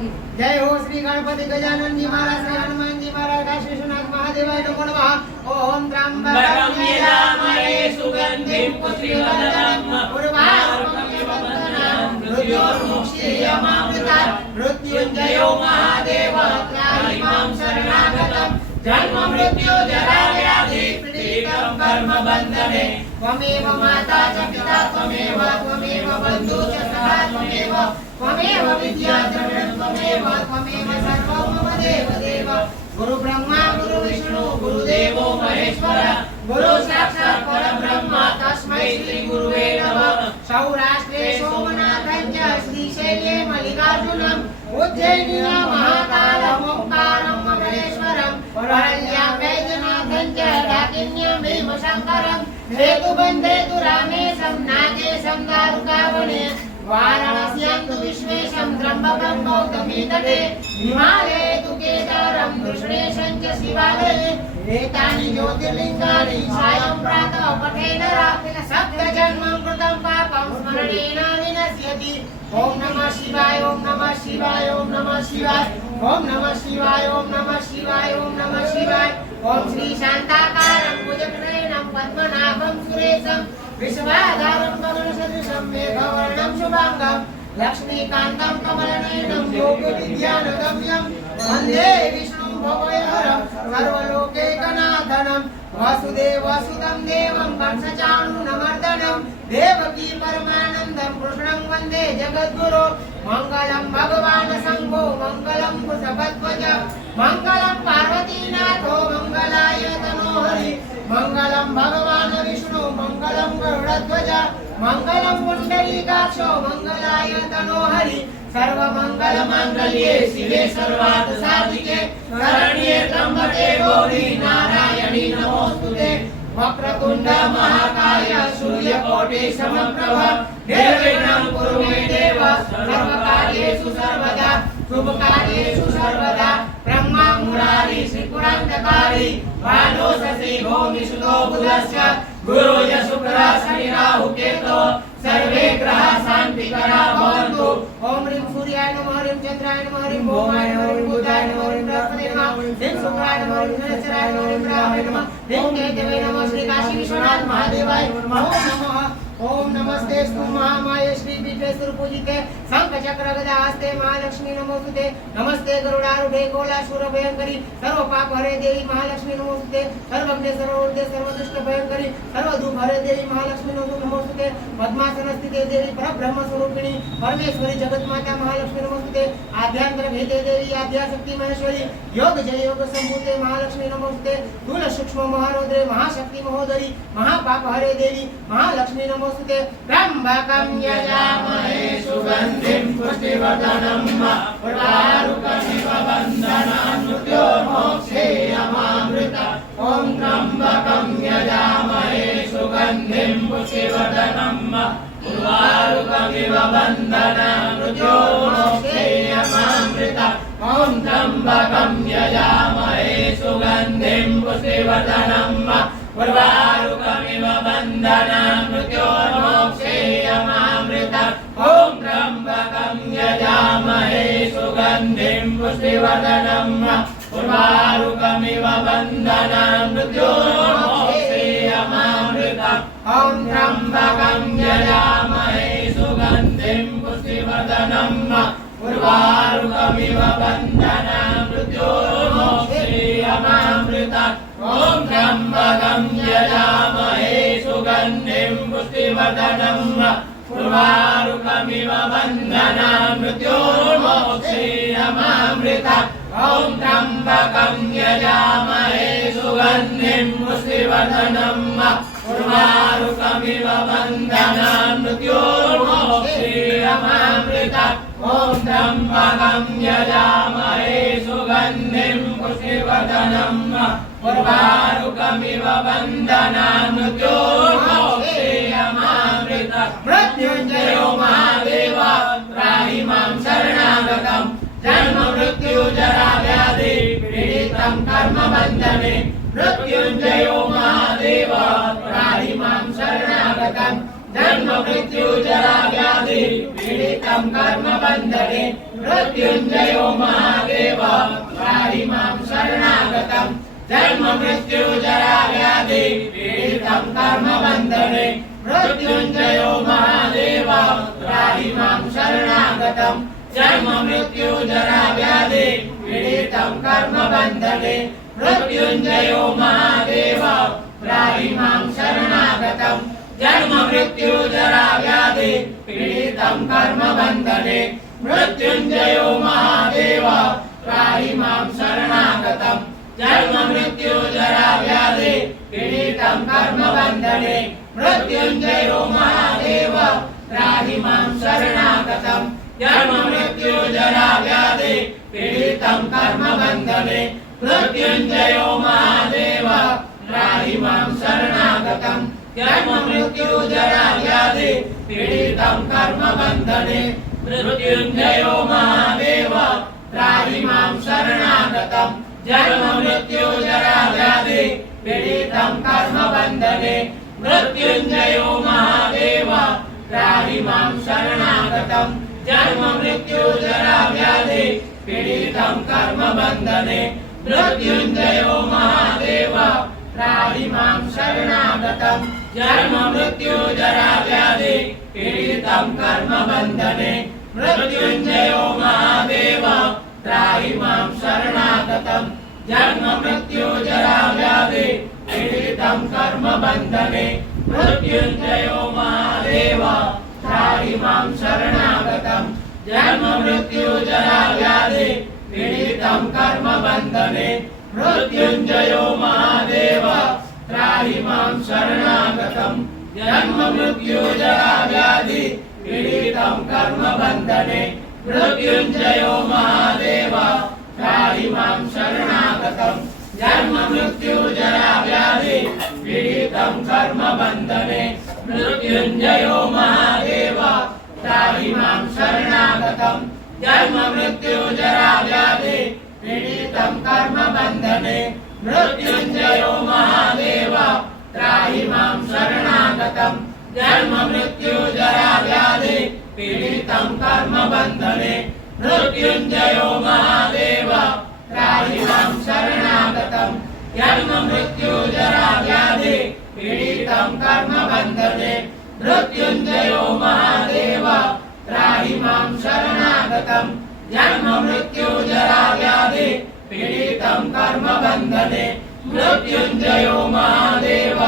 जय हो श्री गणपति गजानन जी महाराज, श्री हनुमान जी महाराज, काशी विश्वनाथ महादेवाय नमो नमः। ओम त्र्यंबकं यजामहे सुगंधिं पुष्टिवर्धनम् उर्वारुकमिव बन्धनान् मृत्योर्मुक्षीयमामृतात्। मृत्युञ्जयो महादेव त्राहि मां शरणागतम्। जन्म मृत्यु जरा व्याधि पीडितं कर्म बन्धने। त्वमेव माता च पिता त्वमेव बन्धु च सखा त्वमेव विद्या द्रविणं त्वमेव सर्वं मम देवदेव। गुरु ब्रह्मा गुरु विष्णु गुरुदेवो महेश्वर, गुरु साक्षात् परब्रह्म तस्मै श्री गुरुवे नमः। सौराष्ट्रे सोमनाथं च श्रीशैले मल्लिकार्जुनम्, उज्जयिन्यां महाकालं ओंकारं ममलेश्वरं, परहल्यां वैद्यनाथं च डाकिन्यां भीमशङ्करं, हेतुबन्धे तु रामेशं नागेशं दारुकावने, वाराणस्यां तु विश्वेशं त्र्यम्बकं गौतमी तटे, हिमालये तु केदारं कृष्णेशं च शिवालये। एतानि ज्योतिर्लिङ्गानि सायं प्रातः पठेन सप्तजन्मं कृतं पापं स्मरणेन विनश्यति। ओम नमः शिवाय ओम नमः शिवाय ओम नमः शिवाय ओम नमः शिवाय ओम नमः शिवाय ओम नमः शिवाय। ओम श्री शान्ताकारं भुजगशयनं पद्मनाभं सुरेशं, विश्वाधारं गगनसदृशं मेघवर्णं शुभांगं, लक्ष्मीकान्तं कमलनयनं योगविद्यानगम्यं, वन्दे विष्णुं भवभयहरं सर्वलोकैकनाथनं। वासुदेवसुतं देवं कंसचाणूरमर्दनं, देवकी परमानन्दं कृष्णं वन्दे जगद्गुरो। मङ्गलं भगवान् शम्भो मङ्गलं कुशभध्वज, मङ्गलं पार्वतीनाथो मङ्गलाय तनोहरि, मङ्गलं भगवान् विष्णु मङ्गलं गरुडध्वज, मङ्गलं पुण्डरीकाक्षो मङ्गलाय तनोहरि। सर्वमङ्गलमाङ्गल्ये शिवे सर्वार्थसाधिके, शरण्ये त्र्यम्बके गौरी नारायणी नमोस्तुते। वक्रतुण्ड महाकाय सूर्यकोटि समप्रभ, निर्विघ्नं कुरु मे देव सर्वकार्येषु सर्वदा शुभकार्येषु सर्वदा। ब्रह्मा मुरारी श्रीपुरान्तकारी, भानो शशि भौमि सुतो बुधश्च, गुरुर्य शुक्र शनि राहु केतो, सर्वे ग्रहाः शान्तिकरा भवन्तु। ओम ह्रीं सूर्याय नमः, ह्रीं चन्द्राय नमः, ह्रीं भौमाय नमः, ह्रीं बुधाय नमः, ह्रीं बृहस्पतये नमः, ह्रीं शुक्राय नमः, ह्रीं शनिश्चराय नमः, ह्रीं राहवे नमः, ह्रीं केतवे नमः, श्री काशी विश्वनाथ महादेवाय नमः। ओम नमस्तेस्तु महामाये श्री विश्वेश्वर पूजिते, शंख चक्र गदा हस्ते महालक्ष्मी नमोस्तुते। नमस्ते गरुडारूढे गोलासुर भयंकरी, सर्व पाप हरे देवी महालक्ष्मी नमोस्तुते। सर्वज्ञ सर्वोदे सर्वदुष्ट भयंकरी, सर्व दुख हरे देवी महालक्ष्मी नमोस्तुते। पद्मासन स्थिते देवी परब्रह्म स्वरूपिणी परमेश्वरी जगत माता महालक्ष्मी नमोस्तुते। आद्यांतर भेदे देवी आद्याशक्ति महेश्वरी, योग जय योग संभूते महालक्ष्मी नमोस्तुते। स्थूल सूक्ष्म महारौद्रे महाशक्ति महोदरी, महापाप हरे देवी महालक्ष्मी नमोस्तुते। त्र्यंबकं यजामहे सुगन्धिं पुष्टिवर्धनं, उर्वारुकमिव बन्धनान् मृत्योर्मोक्षेयमामृतम्। ॐ त्र्यंबकं यजामहे सुगन्धिं पुष्टिवर्धनं, उर्वारुकमिव बन्धनान् मृत्योर्मोक्षेयमामृतम्। ॐ त्र्यंबकं यजामहे सुगन्धिं पुष्टिवर्धनं, उर्वारुकमिव बन्धनान् मृत्योर्मोक्षेयमामृतम्। ॐ त्र्यंबकं यजामहे सुगन्धिं पुष्टिवर्धनं, उर्वारुकमिव बन्धनान् मृत्योर्मोक्षेयमामृतम्। ॐ त्र्यंबकं यजामहे सुगन्धिं पुष्टिवर्धनं, उर्वारुकमिव बन्धनान् मृत्योर्मोक्षेयमामृतम्। ॐ त्र्यंबकं यजामहे सुगन्धिं पुष्टिवर्धनं, उर्वारुकमिव बन्धनान् मृत्योर्मोक्षेयमामृतम्। ॐ त्र्यंबकं यजामहे सुगन्धिं पुष्टिवर्धनं, उर्वारुकमिव बन्धनान् मृत्योर्मोक्षेयमामृतम्। ॐ त्र्यंबकं यजामहे सुगन्धिं पुष्टिवर्धनं, उर्वारुकमिव बन्धनान् मृत्योर्मोक्षेयमामृतम्। मृत्युञ्जयो महादेव त्राहि मां शरणागतम्। जन्म मृत्यु जरा व्याधि पीडितं कर्म बन्धने। मृत्युञ्जयो महादेव त्राहि मां शरणागतम्। जन्म मृत्यु जरा व्याधि पीडितं कर्म बन्धने। मृत्युञ्जयो महादेव त्राहि मां शरणागतम् जन्म मृत्यु जरा व्याधि पीडितं कर्मबन्धने मृत्युञ्जयो महादेव त्राहि मां शरणागतम् जन्म मृत्यु जरा व्याधि पीडितं कर्मबन्धने मृत्युञ्जयो महादेव त्राहि मां शरणागतम् जन्म मृत्यु जरा व्याधि पीडितं कर्मबन्धने मृत्युञ्जयो महादेव त्राहि मां शरणागतम् जन्म मृत्यु जरा व्याधि पीडितं कर्मबन्धने मृत्युञ्जयो महादेव त्राहि मां शरणागतम् जन्म मृत्यु जरा व्याधि पीडितं कर्मबन्धने मृत्युञ्जयो महादेव त्राहि मां शरणागतम् जन्म मृत्यु जरा व्याधि पीडितं कर्मबन्धने मृत्युञ्जयो महादेव त्राहि मां शरणागतम् जन्म मृत्यु जरा व्याधि पीडितं कर्मबन्धने मृत्युञ्जयो महादेव त्राहि मां शरणागतम् जन्म मृत्यु जरा व्याधि पीडितं कर्मबन्धने मृत्युञ्जयो महादेव त्राहि मां शरणागतम् जन्म मृत्यु जरा व्याधि पीडितं कर्मबन्धने मृत्युञ्जयो महादेव त्राहि मां शरणागतम् जन्म मृत्यु जरा व्याधि पीडितं कर्मबन्धने मृत्युञ्जयो महादेव त्राहि मां शरणागतम् जन्म मृत्यु जरा व्याधि पीडितं कर्मबन्धने मृत्युञ्जयो महादेव त्राहि मां शरणागतम् जन्म मृत्यु जरा व्याधि पीडितं कर्मबन्धने मृत्युञ्जयो महादेव त्राहि मां शरणागतम् जन्म मृत्यु जरा व्याधि पीडितं कर्मबन्धने मृत्युञ्जयो महादेव त्राहि मां शरणागतम् जन्म मृत्यु जरा व्याधि पीडितं कर्मबन्धने मृत्युञ्जयो महादेव त्राहि मां शरणागतम् जन्म मृत्यु जरा व्याधि पीडितं कर्मबन्धने मृत्युञ्जयो महादेव त्राहि मां शरणागतम् जन्म मृत्यु जरा व्याधि पीडितं कर्मबन्धने मृत्युञ्जयो महादेव त्राहि मां शरणागतम् जन्म मृत्यु जरा व्याधि पीडितं कर्मबन्धने मृत्युञ्जयो महादेव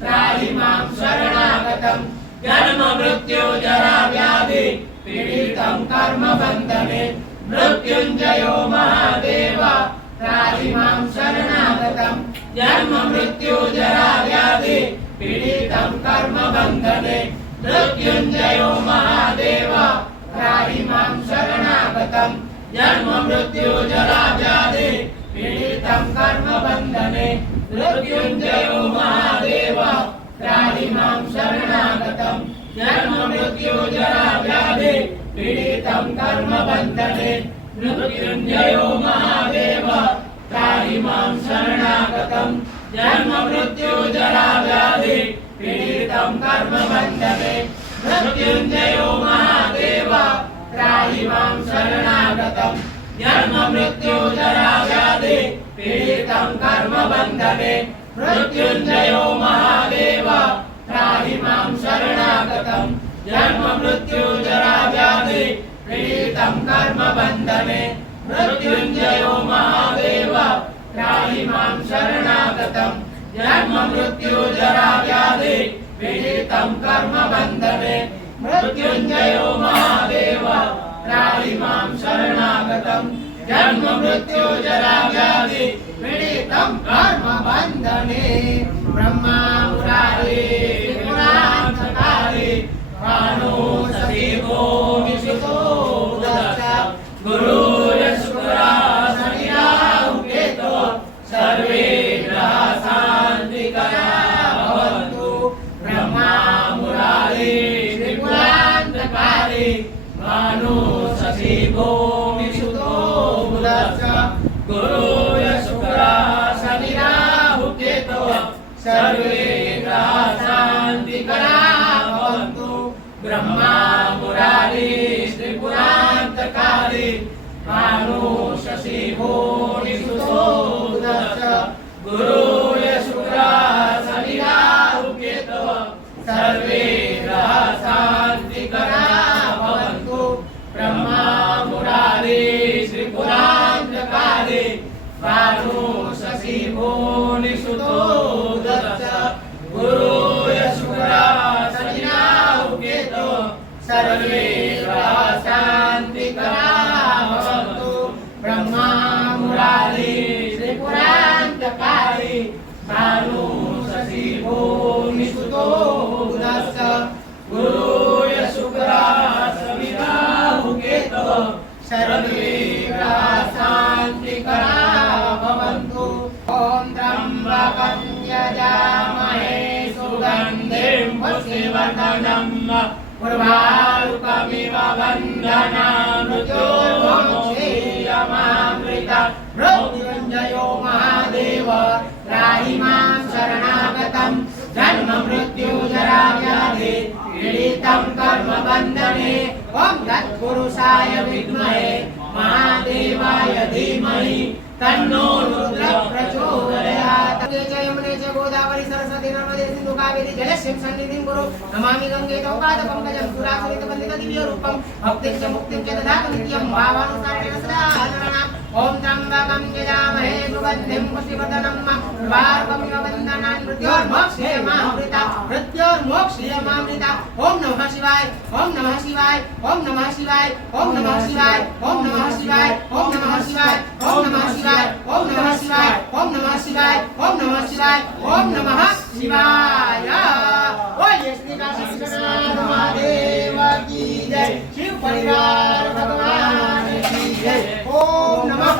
त्राहि मां शरणागतम् जन्म मृत्यु जरा व्याधि पीडितं कर्मबन्धने मृत्युञ्जयो महादेव त्राहि मां शरणागतम् जन्म मृत्यु जरा व्याधि पीडितं कर्मबन्धने मृत्युञ्जयो महादेव त्राहि मां शरणागतम् जन्म मृत्यु जरा व्याधि पीडितं कर्मबन्धने मृत्युञ्जयो महादेव त्राहि मां शरणागतम् जन्म मृत्यु जरा व्याधि पीडितं कर्मबन्धने मृत्युञ्जयो महादेव त्राहि मां शरणागतम् जन्म मृत्यु जरा व्याधि पीडितं कर्मबन्धने मृत्युञ्जयो महादेव त्राहि मां शरणागतम् जन्म मृत्यु जरा व्याधि पीडितं कर्मबन्धने मृत्युञ्जयो महादेव त्राहि मां शरणागतम् जन्म मृत्यु जरा व्याधि पीडितं कर्मबन्धने मृत्युञ्जयो महादेव त्राहि मां शरणागतम् जन्म मृत्यु जरा व्याधि पीडितं कर्मबन्धने मृत्युञ्जयो महादेव त्राहि मां शरणागतम् जन्म मृत्यु जरा व्याधि पीडितं कर्मबन्धने ब्रह्मा मुरारी त्रिपुरान्तकारी प्राणो सजीवो विशुद्धो दश गुरुर्शुक्रा शनिराहु केतो सर्वे ग्रहा शान्तिकरा भवन्तु ब्रह्मा मुरारी त्रिपुरान्तकारी प्राणो सजीवो विशुद्धो दश गुरुर्शुक्रा शनिराहु केतो सर्वे ग्रहा भानु शशि भूरि सुतो बुधश्च गुरुर् शुक्रः शनि राहु केतव सर्वे ग्रहाः शान्तिकराः भवन्तु ब्रह्मा मुरारी त्रिपुरान्तकारी भानु शशि भूरि सुतो बुधश्च गुरुर् शुक्रः शनि राहु केतव सर्वे ग्रहाः शान्तिकराः भवन्तु ब्रह्मा मुरारी त्रिपुरान्तकारी भानु शशि भूरि सुतो बुधश्च गुरुर् शुक्रः शनि राहु केतव सर्वे ग्रहाः शान्तिकराः भवन्तु। ॐ त्र्यम्बकं यजामहे सुगन्धिं पुष्टिवर्धनम् उर्वारुकमिव बन्धनान् मृत्योर्मुक्षीयमामृता मृत्युञ्जयो महादेव त्राहि मां शरणागतं जन्म मृत्यु जरा व्याधि पीडितं कर्मबन्धने ॐ तत्पुरुषाय विद्महे महादेवाय धीमहि तन्नो रुद्रः प्रचोदयात्। जय यमुने च गोदावरी सरस्वती नर्मदे सिन्धु कावेरी जलस्यं सन्निधिं कुरु नमामि गंगे तव पादपङ्कजं सुरासुरितवन्दित दिव्यरूपं भक्तिं च मुक्तिं च ददातु नित्यं भावानुसारेण सदा नराणाम्। ॐ त्र्यम्बकं यजामहे सुगन्धिं पुष्टिवर्धनम् उर्वारुकमिव बन्धनान् मृत्योर्मोक्षीयमामृता मृत्योर्मोक्षीयमामृता। ॐ नमः शिवाय ॐ नमः शिवाय ॐ नमः शिवाय ॐ नमः शिवाय ॐ नमः शिवाय ॐ नमः शिवाय ॐ नमः शिवाय ॐ नमः शिवाय ॐ नमः शिवाय ॐ नमः शिवाय ॐ नमः शिवाय। बोलिए श्री काशी विश्वनाथ महादेव की जय, शिव परिवार भगवान की जय। ओम नमः